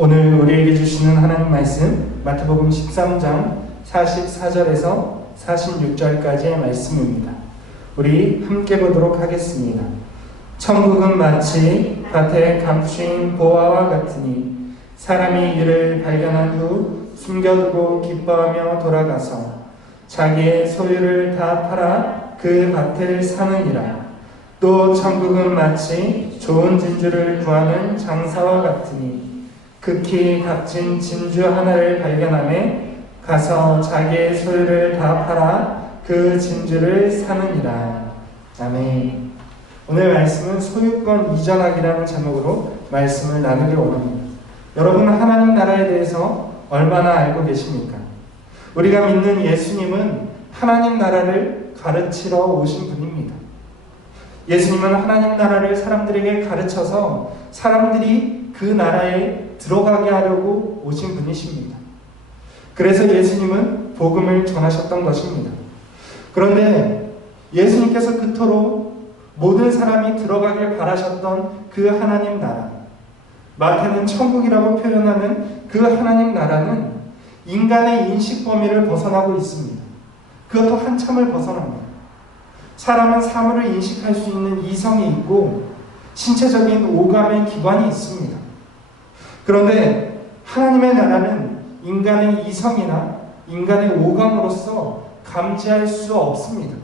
오늘 우리에게 주시는 하나님 말씀 마태복음 13장 44절에서 46절까지의 말씀입니다. 우리 함께 보도록 하겠습니다. 천국은 마치 밭에 감추인 보화와 같으니 사람이 이를 발견한 후 숨겨두고 기뻐하며 돌아가서 자기의 소유를 다 팔아 그 밭을 사느니라. 또 천국은 마치 좋은 진주를 구하는 장사와 같으니 극히 값진 진주 하나를 발견함에 가서 자기의 소유를 다 팔아 그 진주를 사느니라. 아멘. 오늘 말씀은 소유권 이전하기라는 제목으로 말씀을 나누기 원합니다. 여러분 하나님 나라에 대해서 얼마나 알고 계십니까? 우리가 믿는 예수님은 하나님 나라를 가르치러 오신 분입니다. 예수님은 하나님 나라를 사람들에게 가르쳐서 사람들이 그 나라에 들어가게 하려고 오신 분이십니다. 그래서 예수님은 복음을 전하셨던 것입니다. 그런데 예수님께서 그토록 모든 사람이 들어가길 바라셨던 그 하나님 나라, 마태는 천국이라고 표현하는 그 하나님 나라는 인간의 인식 범위를 벗어나고 있습니다. 그것도 한참을 벗어납니다. 사람은 사물을 인식할 수 있는 이성이 있고 신체적인 오감의 기관이 있습니다. 그런데 하나님의 나라는 인간의 이성이나 인간의 오감으로서 감지할 수 없습니다.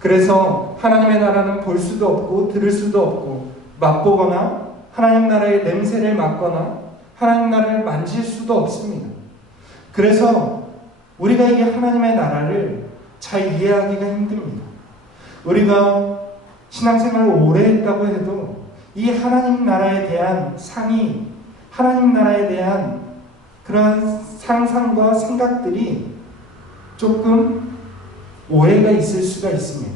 그래서 하나님의 나라는 볼 수도 없고 들을 수도 없고 맛보거나 하나님 나라의 냄새를 맡거나 하나님 나라를 만질 수도 없습니다. 그래서 우리가 이 하나님의 나라를 잘 이해하기가 힘듭니다. 우리가 신앙생활을 오래 했다고 해도 이 하나님 나라에 대한 상이 하나님 나라에 대한 그런 상상과 생각들이 조금 오해가 있을 수가 있습니다.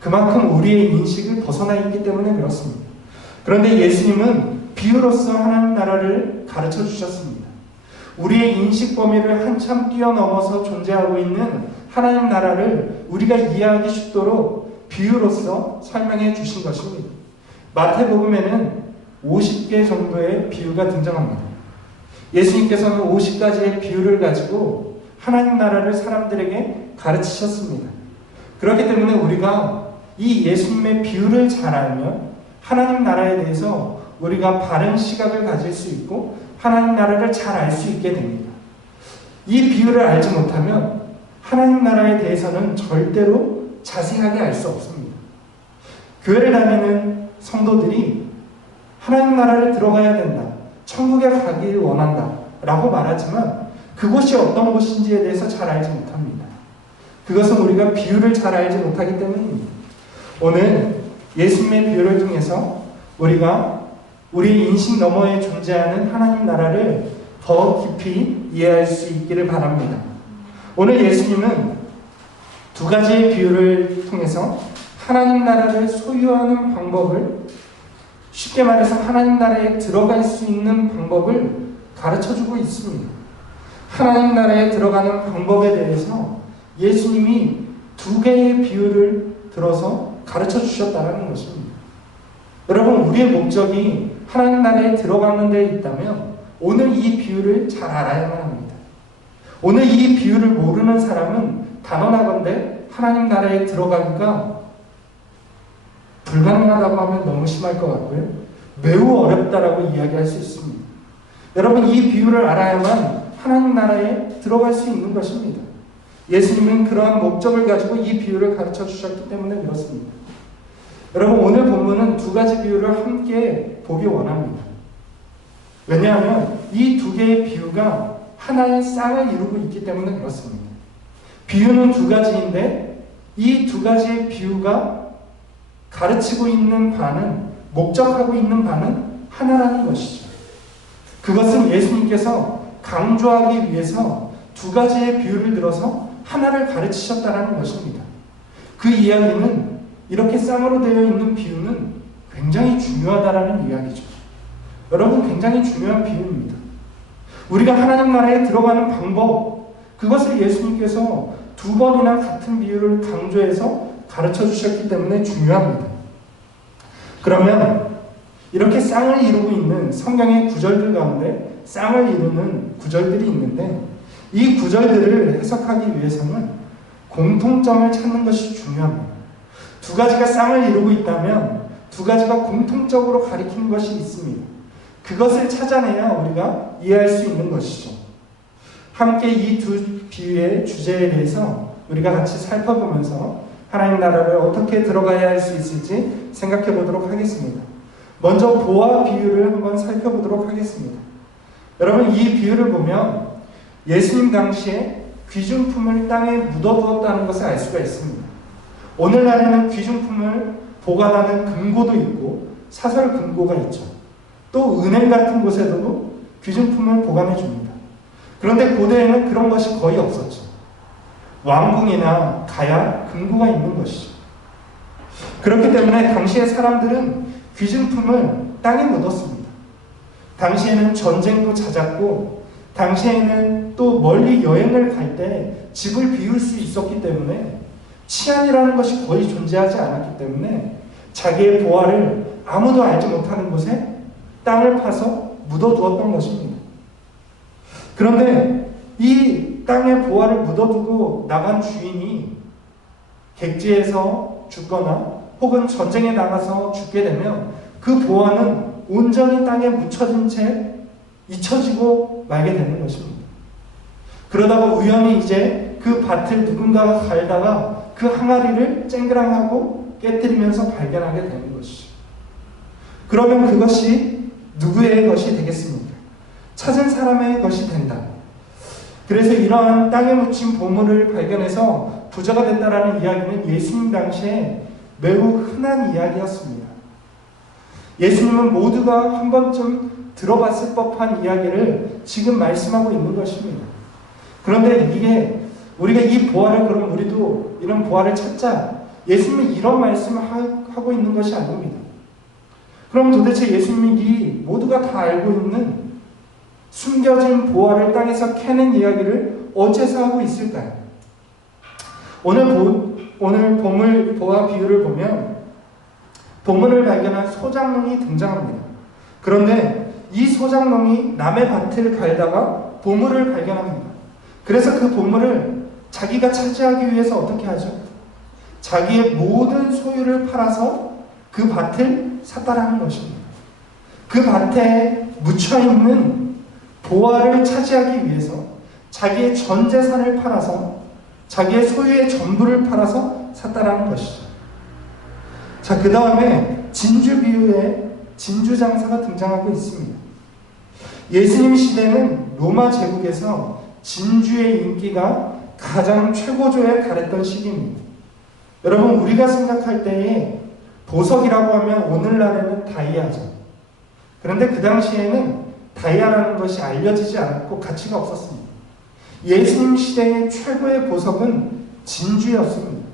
그만큼 우리의 인식을 벗어나 있기 때문에 그렇습니다. 그런데 예수님은 비유로서 하나님 나라를 가르쳐 주셨습니다. 우리의 인식 범위를 한참 뛰어넘어서 존재하고 있는 하나님 나라를 우리가 이해하기 쉽도록 비유로서 설명해 주신 것입니다. 마태복음에는 50개 정도의 비유가 등장합니다. 예수님께서는 50가지의 비유를 가지고 하나님 나라를 사람들에게 가르치셨습니다. 그렇기 때문에 우리가 이 예수님의 비유를 잘 알면 하나님 나라에 대해서 우리가 바른 시각을 가질 수 있고 하나님 나라를 잘 알 수 있게 됩니다. 이 비유를 알지 못하면 하나님 나라에 대해서는 절대로 자세하게 알 수 없습니다. 교회를 다니는 성도들이 하나님 나라를 들어가야 된다. 천국에 가기를 원한다. 라고 말하지만 그곳이 어떤 곳인지에 대해서 잘 알지 못합니다. 그것은 우리가 비유를 잘 알지 못하기 때문입니다. 오늘 예수님의 비유를 통해서 우리가 우리 인식 너머에 존재하는 하나님 나라를 더 깊이 이해할 수 있기를 바랍니다. 오늘 예수님은 두 가지의 비유를 통해서 하나님 나라를 소유하는 방법을 쉽게 말해서 하나님 나라에 들어갈 수 있는 방법을 가르쳐 주고 있습니다. 하나님 나라에 들어가는 방법에 대해서 예수님이 두 개의 비유를 들어서 가르쳐 주셨다는 것입니다. 여러분, 우리의 목적이 하나님 나라에 들어가는 데 있다면 오늘 이 비유를 잘 알아야만 합니다. 오늘 이 비유를 모르는 사람은 단언하건대 하나님 나라에 들어가기가 불가능하다고 하면 너무 심할 것 같고요. 매우 어렵다라고 이야기할 수 있습니다. 여러분, 이 비유를 알아야만 하나님 나라에 들어갈 수 있는 것입니다. 예수님은 그러한 목적을 가지고 이 비유를 가르쳐 주셨기 때문에 그렇습니다. 여러분, 오늘 본문은 두 가지 비유를 함께 보기 원합니다. 왜냐하면 이 두 개의 비유가 하나의 쌍을 이루고 있기 때문에 그렇습니다. 비유는 두 가지인데 이 두 가지의 비유가 가르치고 있는 바는 목적하고 있는 바는 하나라는 것이죠. 그것은 예수님께서 강조하기 위해서 두 가지의 비유를 들어서 하나를 가르치셨다는 것입니다. 그 이야기는 이렇게 쌍으로 되어 있는 비유는 굉장히 중요하다라는 이야기죠. 여러분 굉장히 중요한 비유입니다. 우리가 하나님 나라에 들어가는 방법 그것을 예수님께서 두 번이나 같은 비유를 강조해서 가르쳐 주셨기 때문에 중요합니다. 그러면 이렇게 쌍을 이루고 있는 성경의 구절들 가운데 쌍을 이루는 구절들이 있는데 이 구절들을 해석하기 위해서는 공통점을 찾는 것이 중요합니다. 두 가지가 쌍을 이루고 있다면 두 가지가 공통적으로 가리키는 것이 있습니다. 그것을 찾아내야 우리가 이해할 수 있는 것이죠. 함께 이 두 비유의 주제에 대해서 우리가 같이 살펴보면서 하나님 나라를 어떻게 들어가야 할 수 있을지 생각해 보도록 하겠습니다. 먼저 보아 비유를 한번 살펴보도록 하겠습니다. 여러분 이 비유를 보면 예수님 당시에 귀중품을 땅에 묻어두었다는 것을 알 수가 있습니다. 오늘날에는 귀중품을 보관하는 금고도 있고 사설 금고가 있죠. 또 은행 같은 곳에도 귀중품을 보관해 줍니다. 그런데 고대에는 그런 것이 거의 없었죠. 왕궁이나 가야 금고가 있는 것이죠. 그렇기 때문에 당시의 사람들은 귀중품을 땅에 묻었습니다. 당시에는 전쟁도 잦았고, 당시에는 또 멀리 여행을 갈 때 집을 비울 수 있었기 때문에 치안이라는 것이 거의 존재하지 않았기 때문에 자기의 보화를 아무도 알지 못하는 곳에 땅을 파서 묻어두었던 것입니다. 그런데 이 땅에 보화를 묻어두고 나간 주인이 객지에서 죽거나 혹은 전쟁에 나가서 죽게 되면 그 보화는 온전히 땅에 묻혀진 채 잊혀지고 말게 되는 것입니다. 그러다가 우연히 이제 그 밭을 누군가가 갈다가 그 항아리를 쨍그랑하고 깨뜨리면서 발견하게 되는 것이죠. 그러면 그것이 누구의 것이 되겠습니까? 찾은 사람의 것이 된다. 그래서 이러한 땅에 묻힌 보물을 발견해서 부자가 된다라는 이야기는 예수님 당시에 매우 흔한 이야기였습니다. 예수님은 모두가 한 번쯤 들어봤을 법한 이야기를 지금 말씀하고 있는 것입니다. 그런데 이게 우리가 이 보화를 그럼 우리도 이런 보화를 찾자 예수님은 이런 말씀을 하고 있는 것이 아닙니다. 그럼 도대체 예수님이 이 모두가 다 알고 있는 숨겨진 보화를 땅에서 캐는 이야기를 어째서 하고 있을까요? 오늘 보, 오늘 보물 보화 비유를 보면 보물을 발견한 소장농이 등장합니다. 그런데 이 소장농이 남의 밭을 갈다가 보물을 발견합니다. 그래서 그 보물을 자기가 차지하기 위해서 어떻게 하죠? 자기의 모든 소유를 팔아서 그 밭을 샀다라는 것입니다. 그 밭에 묻혀 있는 보화를 차지하기 위해서 자기의 전 재산을 팔아서 자기의 소유의 전부를 팔아서 샀다라는 것이죠. 자, 그 다음에 진주 비유에 진주 장사가 등장하고 있습니다. 예수님 시대는 로마 제국에서 진주의 인기가 가장 최고조에 달했던 시기입니다. 여러분, 우리가 생각할 때에 보석이라고 하면 오늘날에는 다이아죠. 그런데 그 당시에는 다이아라는 것이 알려지지 않았고 가치가 없었습니다. 예수님 시대의 최고의 보석은 진주였습니다.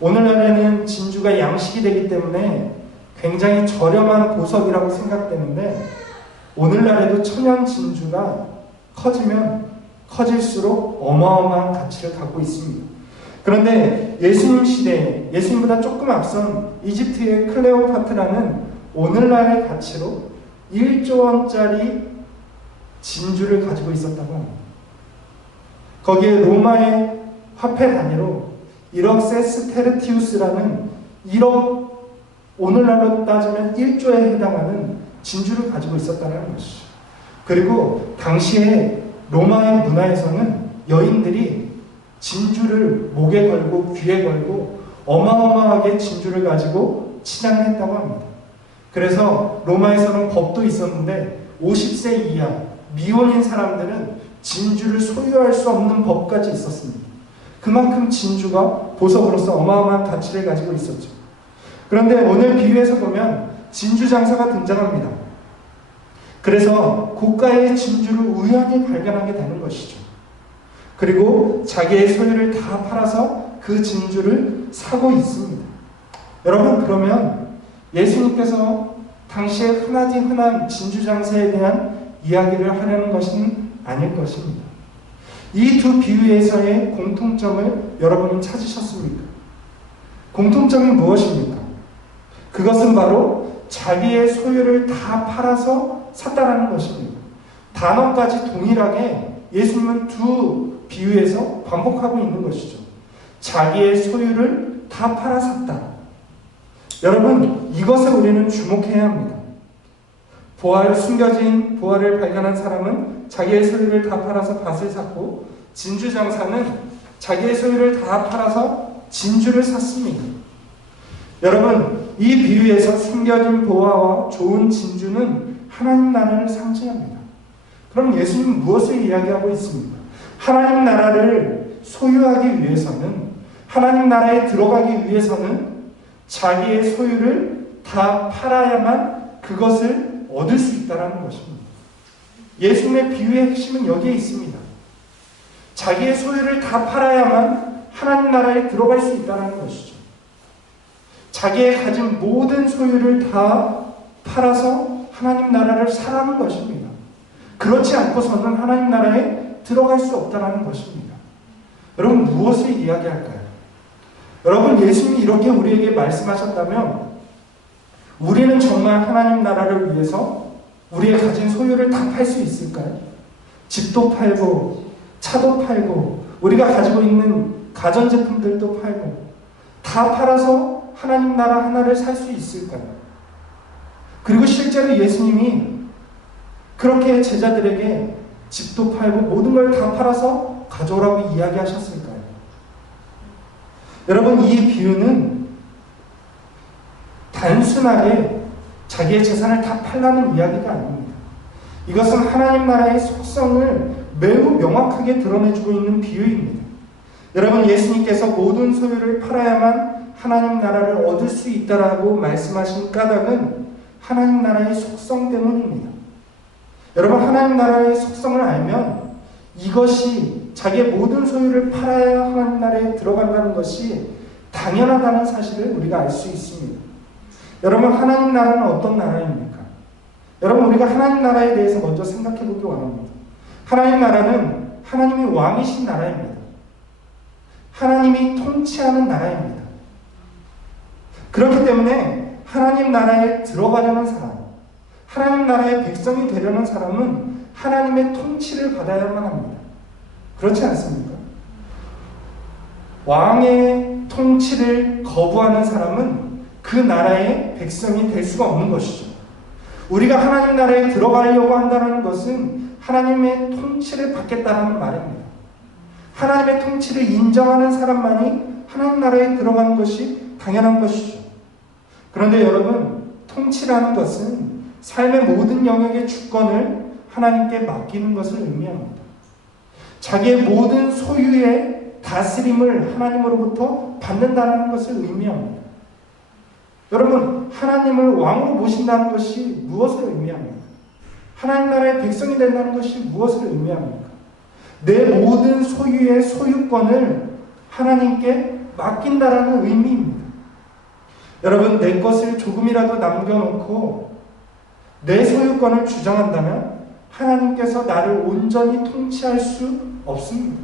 오늘날에는 진주가 양식이 되기 때문에 굉장히 저렴한 보석이라고 생각되는데 오늘날에도 천연 진주가 커지면 커질수록 어마어마한 가치를 갖고 있습니다. 그런데 예수님 시대에 예수님보다 조금 앞선 이집트의 클레오파트라는 오늘날의 가치로 1조 원짜리 진주를 가지고 있었다고 합니다. 거기에 로마의 화폐 단위로 1억 세스테르티우스라는 1억 오늘날로 따지면 1조에 해당하는 진주를 가지고 있었다는 것이죠. 그리고 당시에 로마의 문화에서는 여인들이 진주를 목에 걸고 귀에 걸고 어마어마하게 진주를 가지고 치장을 했다고 합니다. 그래서 로마에서는 법도 있었는데 50세 이하 미혼인 사람들은 진주를 소유할 수 없는 법까지 있었습니다. 그만큼 진주가 보석으로서 어마어마한 가치를 가지고 있었죠. 그런데 오늘 비유에서 보면 진주 장사가 등장합니다. 그래서 고가의 진주를 우연히 발견하게 되는 것이죠. 그리고 자기의 소유를 다 팔아서 그 진주를 사고 있습니다. 여러분, 그러면 예수님께서 당시에 흔하디 흔한 진주 장사에 대한 이야기를 하려는 것은 아닐 것입니다. 이 두 비유에서의 공통점을 여러분은 찾으셨습니까? 공통점이 무엇입니까? 그것은 바로 자기의 소유를 다 팔아서 샀다라는 것입니다. 단어까지 동일하게 예수님은 두 비유에서 반복하고 있는 것이죠. 자기의 소유를 다 팔아 샀다. 여러분, 이것을 우리는 주목해야 합니다. 보화를 숨겨진 보화를 발견한 사람은 자기의 소유를 다 팔아서 밭을 샀고 진주 장사는 자기의 소유를 다 팔아서 진주를 샀습니다. 여러분, 이 비유에서 숨겨진 보화와 좋은 진주는 하나님 나라를 상징합니다. 그럼 예수님은 무엇을 이야기하고 있습니까? 하나님 나라를 소유하기 위해서는 하나님 나라에 들어가기 위해서는 자기의 소유를 다 팔아야만 그것을 얻을 수 있다는 것입니다. 예수님의 비유의 핵심은 여기에 있습니다. 자기의 소유를 다 팔아야만 하나님 나라에 들어갈 수 있다는 것이죠. 자기의 가진 모든 소유를 다 팔아서 하나님 나라를 사라는 것입니다. 그렇지 않고서는 하나님 나라에 들어갈 수 없다는 것입니다. 여러분 무엇을 이야기할까요? 여러분 예수님이 이렇게 우리에게 말씀하셨다면 우리는 정말 하나님 나라를 위해서 우리의 가진 소유를 다 팔 수 있을까요? 집도 팔고 차도 팔고 우리가 가지고 있는 가전제품들도 팔고 다 팔아서 하나님 나라 하나를 살 수 있을까요? 그리고 실제로 예수님이 그렇게 제자들에게 집도 팔고 모든 걸 다 팔아서 가져오라고 이야기하셨을까요? 여러분 이 비유는 단순하게 자기의 재산을 다 팔라는 이야기가 아닙니다. 이것은 하나님 나라의 속성을 매우 명확하게 드러내주고 있는 비유입니다. 여러분 예수님께서 모든 소유를 팔아야만 하나님 나라를 얻을 수 있다라고 말씀하신 까닭은 하나님 나라의 속성 때문입니다. 여러분 하나님 나라의 속성을 알면 이것이 자기의 모든 소유를 팔아야 하나님 나라에 들어간다는 것이 당연하다는 사실을 우리가 알 수 있습니다. 여러분 하나님 나라는 어떤 나라입니까? 여러분 우리가 하나님 나라에 대해서 먼저 생각해 보기 원합니다. 하나님 나라는 하나님이 왕이신 나라입니다. 하나님이 통치하는 나라입니다. 그렇기 때문에 하나님 나라에 들어가려는 사람, 하나님 나라의 백성이 되려는 사람은 하나님의 통치를 받아야만 합니다. 그렇지 않습니까? 왕의 통치를 거부하는 사람은 그 나라의 백성이 될 수가 없는 것이죠. 우리가 하나님 나라에 들어가려고 한다는 것은 하나님의 통치를 받겠다는 말입니다. 하나님의 통치를 인정하는 사람만이 하나님 나라에 들어가는 것이 당연한 것이죠. 그런데 여러분, 통치라는 것은 삶의 모든 영역의 주권을 하나님께 맡기는 것을 의미합니다. 자기의 모든 소유의 다스림을 하나님으로부터 받는다는 것을 의미합니다. 여러분, 하나님을 왕으로 모신다는 것이 무엇을 의미합니까? 하나님 나라의 백성이 된다는 것이 무엇을 의미합니까? 내 모든 소유의 소유권을 하나님께 맡긴다라는 의미입니다. 여러분, 내 것을 조금이라도 남겨놓고 내 소유권을 주장한다면 하나님께서 나를 온전히 통치할 수 없습니다.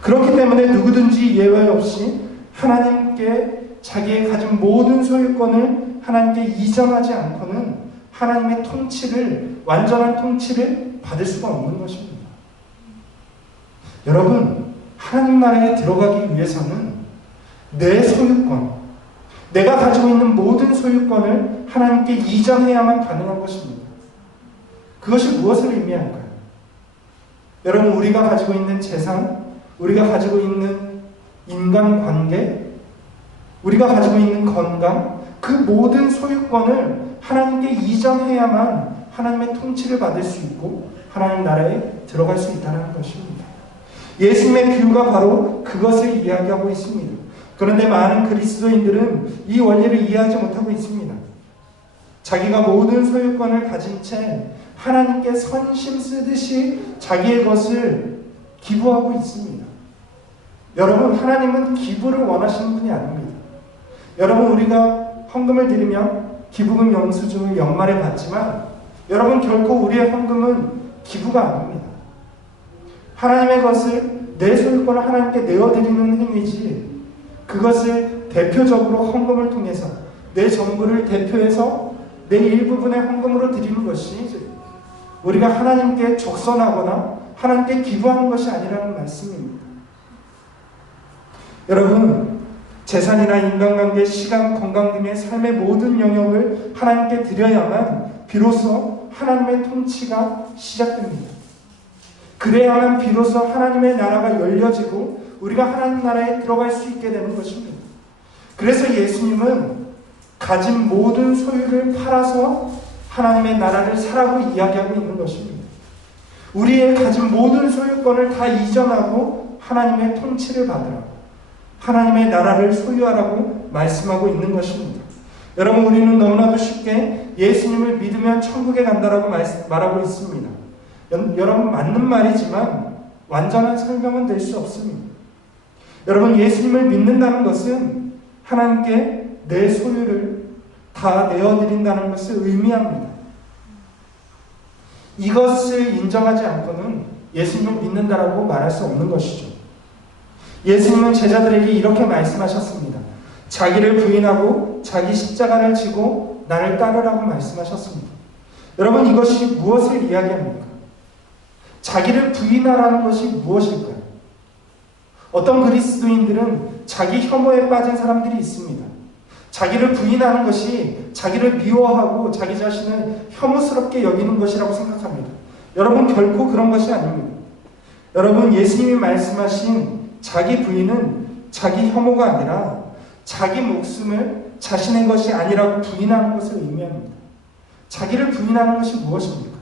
그렇기 때문에 누구든지 예외 없이 하나님께 자기의 가진 모든 소유권을 하나님께 이전하지 않고는 하나님의 통치를, 완전한 통치를 받을 수가 없는 것입니다. 여러분, 하나님 나라에 들어가기 위해서는 내 소유권, 내가 가지고 있는 모든 소유권을 하나님께 이전해야만 가능한 것입니다. 그것이 무엇을 의미할까요? 여러분, 우리가 가지고 있는 재산, 우리가 가지고 있는 인간관계, 우리가 가지고 있는 건강, 그 모든 소유권을 하나님께 이전해야만 하나님의 통치를 받을 수 있고 하나님 나라에 들어갈 수 있다는 것입니다. 예수님의 비유가 바로 그것을 이야기하고 있습니다. 그런데 많은 그리스도인들은 이 원리를 이해하지 못하고 있습니다. 자기가 모든 소유권을 가진 채 하나님께 선심 쓰듯이 자기의 것을 기부하고 있습니다. 여러분, 하나님은 기부를 원하시는 분이 아닙니다. 여러분, 우리가 헌금을 드리면 기부금 영수증을 연말에 받지만 여러분, 결코 우리의 헌금은 기부가 아닙니다. 하나님의 것을 내 소유권을 하나님께 내어드리는 행위지 그것을 대표적으로 헌금을 통해서 내 전부를 대표해서 내 일부분의 헌금으로 드리는 것이 우리가 하나님께 적선하거나 하나님께 기부하는 것이 아니라는 말씀입니다. 여러분, 재산이나 인간관계, 시간, 건강 등의 삶의 모든 영역을 하나님께 드려야만 비로소 하나님의 통치가 시작됩니다. 그래야만 비로소 하나님의 나라가 열려지고 우리가 하나님 나라에 들어갈 수 있게 되는 것입니다. 그래서 예수님은 가진 모든 소유를 팔아서 하나님의 나라를 사라고 이야기하고 있는 것입니다. 우리의 가진 모든 소유권을 다 이전하고 하나님의 통치를 받으라. 하나님의 나라를 소유하라고 말씀하고 있는 것입니다. 여러분, 우리는 너무나도 쉽게 예수님을 믿으면 천국에 간다라고 말하고 있습니다. 여러분, 맞는 말이지만 완전한 설명은 될 수 없습니다. 여러분, 예수님을 믿는다는 것은 하나님께 내 소유를 다 내어드린다는 것을 의미합니다. 이것을 인정하지 않고는 예수님을 믿는다라고 말할 수 없는 것이죠. 예수님은 제자들에게 이렇게 말씀하셨습니다. 자기를 부인하고 자기 십자가를 지고 나를 따르라고 말씀하셨습니다. 여러분 이것이 무엇을 이야기합니까? 자기를 부인하라는 것이 무엇일까요? 어떤 그리스도인들은 자기 혐오에 빠진 사람들이 있습니다. 자기를 부인하는 것이 자기를 미워하고 자기 자신을 혐오스럽게 여기는 것이라고 생각합니다. 여러분 결코 그런 것이 아닙니다. 여러분 예수님이 말씀하신 자기 부인은 자기 혐오가 아니라 자기 목숨을 자신의 것이 아니라고 부인하는 것을 의미합니다. 자기를 부인하는 것이 무엇입니까?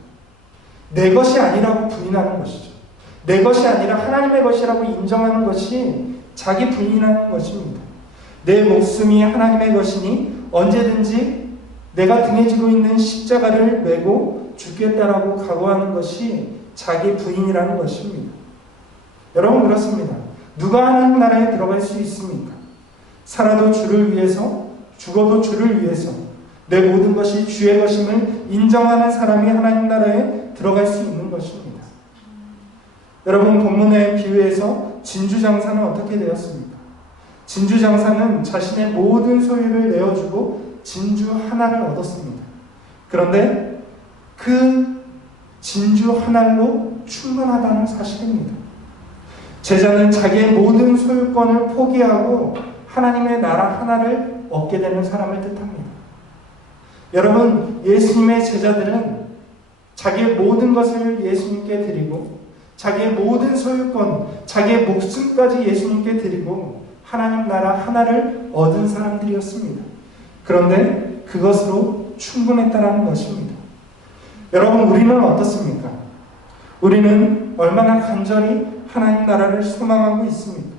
내 것이 아니라고 부인하는 것이죠. 내 것이 아니라 하나님의 것이라고 인정하는 것이 자기 부인하는 것입니다. 내 목숨이 하나님의 것이니 언제든지 내가 등에 지고 있는 십자가를 메고 죽겠다라고 각오하는 것이 자기 부인이라는 것입니다. 여러분 그렇습니다. 누가 하나님 나라에 들어갈 수 있습니까? 살아도 주를 위해서, 죽어도 주를 위해서, 내 모든 것이 주의 것임을 인정하는 사람이 하나님 나라에 들어갈 수 있는 것입니다. 여러분, 본문의 비유에서 진주 장사는 어떻게 되었습니까? 진주 장사는 자신의 모든 소유를 내어주고 진주 하나를 얻었습니다. 그런데 그 진주 하나로 충분하다는 사실입니다. 제자는 자기의 모든 소유권을 포기하고 하나님의 나라 하나를 얻게 되는 사람을 뜻합니다. 여러분, 예수님의 제자들은 자기의 모든 것을 예수님께 드리고 자기의 모든 소유권, 자기의 목숨까지 예수님께 드리고 하나님 나라 하나를 얻은 사람들이었습니다. 그런데 그것으로 충분했다는 것입니다. 여러분, 우리는 어떻습니까? 우리는 얼마나 간절히 하나님 나라를 소망하고 있습니다.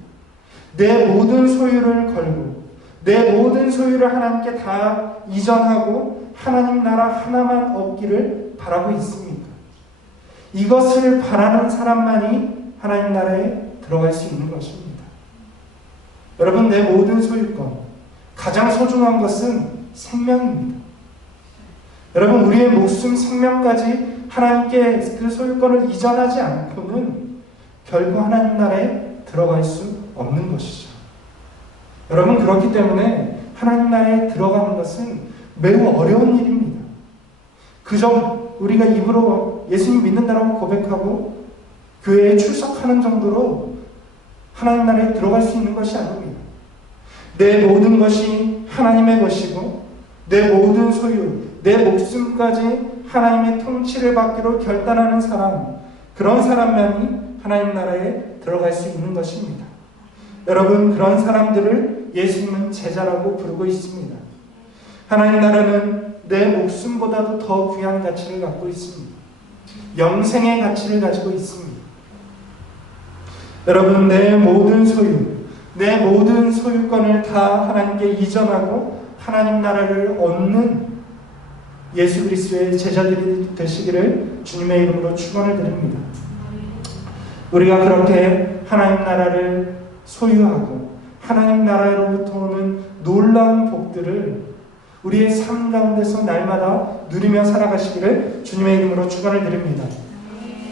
내 모든 소유를 걸고 내 모든 소유를 하나님께 다 이전하고 하나님 나라 하나만 얻기를 바라고 있습니다. 이것을 바라는 사람만이 하나님 나라에 들어갈 수 있는 것입니다. 여러분, 내 모든 소유권, 가장 소중한 것은 생명입니다. 여러분, 우리의 목숨, 생명까지 하나님께 그 소유권을 이전하지 않고는 결국 하나님 나라에 들어갈 수 없는 것이죠. 여러분 그렇기 때문에 하나님 나라에 들어가는 것은 매우 어려운 일입니다. 그저 우리가 입으로 예수님 믿는다라고 고백하고 교회에 출석하는 정도로 하나님 나라에 들어갈 수 있는 것이 아닙니다. 내 모든 것이 하나님의 것이고 내 모든 소유, 내 목숨까지 하나님의 통치를 받기로 결단하는 사람, 그런 사람만이 하나님 나라에 들어갈 수 있는 것입니다. 여러분, 그런 사람들을 예수님은 제자라고 부르고 있습니다. 하나님 나라는 내 목숨보다도 더 귀한 가치를 갖고 있습니다. 영생의 가치를 가지고 있습니다. 여러분, 내 모든 소유, 내 모든 소유권을 다 하나님께 이전하고 하나님 나라를 얻는 예수 그리스도의 제자들이 되시기를 주님의 이름으로 축원을 드립니다. 우리가 그렇게 하나님 나라를 소유하고 하나님 나라로부터 오는 놀라운 복들을 우리의 삶 가운데서 날마다 누리며 살아가시기를 주님의 이름으로 축원을 드립니다.